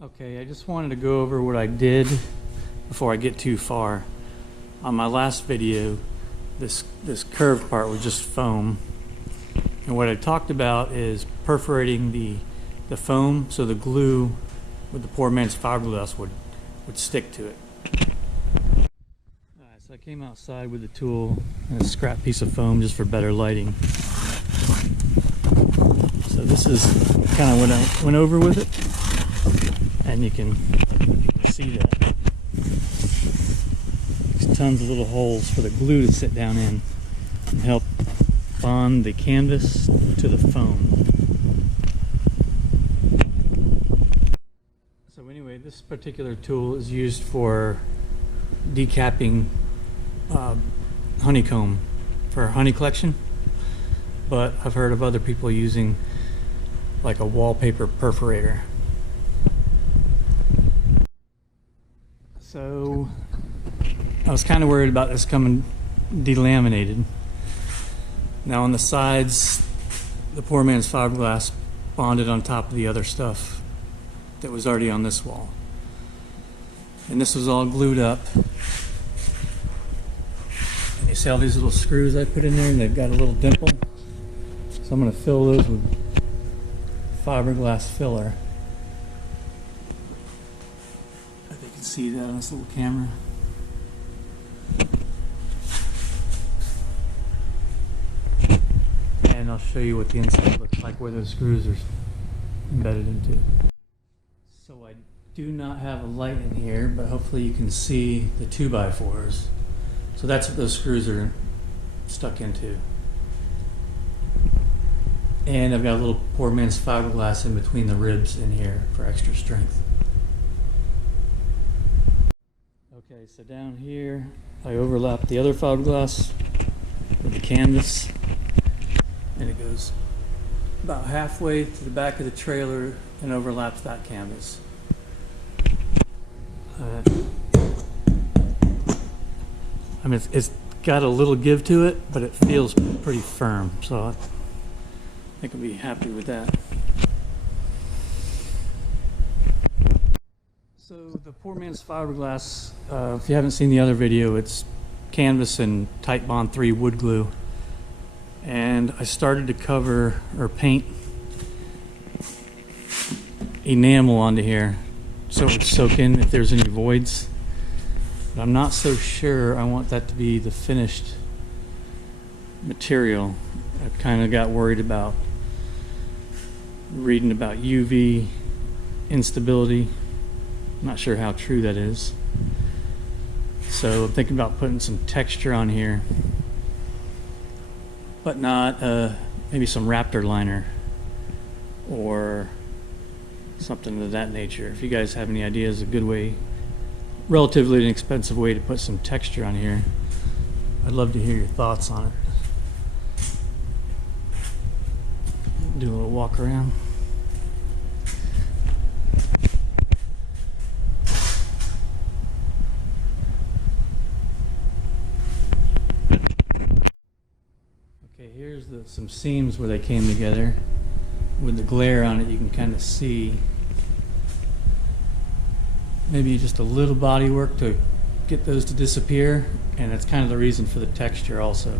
Okay, I just wanted to go over what I did before I get too far. On my last video, this curved part was just foam. And what I talked about is perforating the foam so the glue with the poor man's fiberglass would stick to it. Alright, so I came outside with the tool and a scrap piece of foam just for better lighting. So this is kind of what I went over with it. And you can see that. There's tons of little holes for the glue to sit down in and help bond the canvas to the foam. So anyway, this particular tool is used for decapping honeycomb for honey collection, but I've heard of other people using like a wallpaper perforator. So I was kind of worried about this coming delaminated. Now on the sides, the poor man's fiberglass bonded on top of the other stuff that was already on this wall. And this was all glued up. And you see all these little screws I put in there, and they've got a little dimple. So I'm going to fill those with fiberglass filler. You can see that on this little camera. And I'll show you what the inside looks like, where those screws are embedded into. So I do not have a light in here, but hopefully you can see the 2x4s. So that's what those screws are stuck into. And I've got a little poor man's fiberglass in between the ribs in here for extra strength. Okay, so down here I overlap the other fiberglass with the canvas, and it goes about halfway to the back of the trailer and overlaps that canvas. I mean, it's got a little give to it, but it feels pretty firm, so I think I'll be happy with that. So the poor man's fiberglass, if you haven't seen the other video, it's canvas and Titebond 3 wood glue. And I started to cover or paint enamel onto here so it would soak in if there's any voids. But I'm not so sure I want that to be the finished material. I kind of got worried about reading about UV instability. I'm not sure how true that is. So I'm thinking about putting some texture on here, but not maybe some Raptor liner or something of that nature. If you guys have any ideas, a good way, relatively inexpensive way to put some texture on here, I'd love to hear your thoughts on it. Do a little walk around. Okay, here's some seams where they came together. With the glare on it, you can kind of see maybe just a little body work to get those to disappear, and that's kind of the reason for the texture also.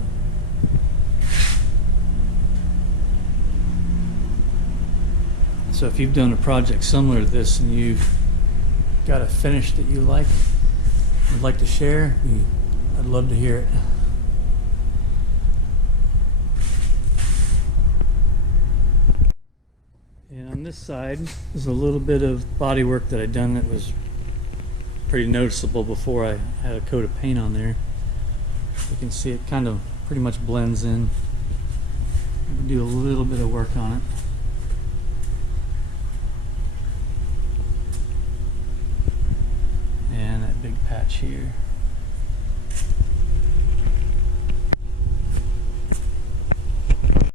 So if you've done a project similar to this and you've got a finish that you like, would like to share, I'd love to hear it. And on this side, there's a little bit of body work that I'd done that was pretty noticeable before I had a coat of paint on there. You can see it kind of pretty much blends in. I can do a little bit of work on it. And that big patch here.